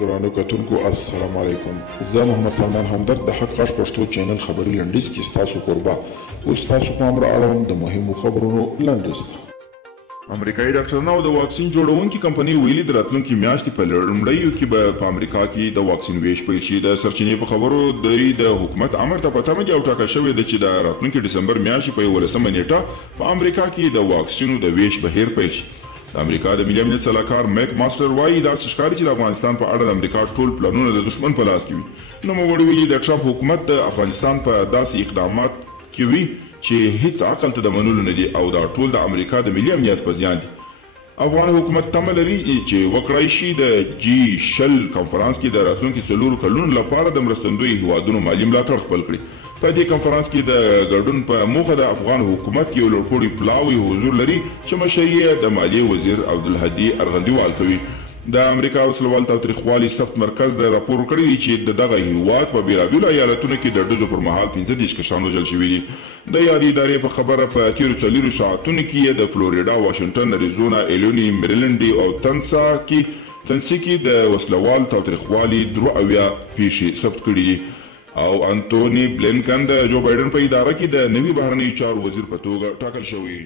ګرانو کتونکو السلام علیکم. زه محمد سلمان همدرد د حق غږ پښتو چینل خبري لنډیز کې ستاسو کوربه اوس تاسو پام را اړوم د مهمو خبرونو لنډیز ته. امریکایي ډاکټرانو د واکسین جوړونکي کمپنۍ ویلي د راتلونکي میاشتې په لومړیو کې به په امریکا کې د واکسین ویش پیل شي. د سرچینې په خبرو د حکومت امر ته په تمه دي او ټاکل شوې ده چې د راتلونکي ډسمبر میاشتې په 11مه نیټه په امریکا کې د واکسینو د ویش بهیر پیل شي. د امریکا د ملي امنیت سلاکار میک ماستر وایي داسې ښکاري چې د افغانستان په اړه د امریکا ټول پلانونه د دښمن په لاس کې وي. نوموړي ویلي د ټرمپ حکومت د افغانستان په داسې اقدامات کې وي چې هیڅ عقل ته د منلو نه دي او دا ټول د امریکا د ملي امنیت په زیان دي. افغان حکومت تمه لري چې وکړای شي د G20 کنفرانس کې د راتلونکي 4 کلونو لپاره د مرستندوی هیوادونو مالي ملاتړ خپل کړي. په دې کنفرانس کې د ګډون په موخه د افغان حکومت یو لوړپوړی پلاوی حضور لري چې مشر یې د مالیې وزیر عبدالهادي ارغندیوال کوي. د امریکا وسلوال تاوتریخوالي ثبت مرکز د راپور کړی دی چې دغه هیواد په بیلابیلو ایالتونو کې د ډزو پر مهال 15 کسان وژل شوي دي. د یادې ادارې په خبره په تیرو 4 ساعتونو کې د فلوریډا، واشنګټن، اریزونا، ایلونی، میریلنډ او تنسی کې د وسلوال تاوتریخوالي 83 پیښې ثبت کړي دي او انټوني بلینکن د جو بایډن په اداره کې د نوي بهرنیو چارو وزیر په توګه ټاکل شوی.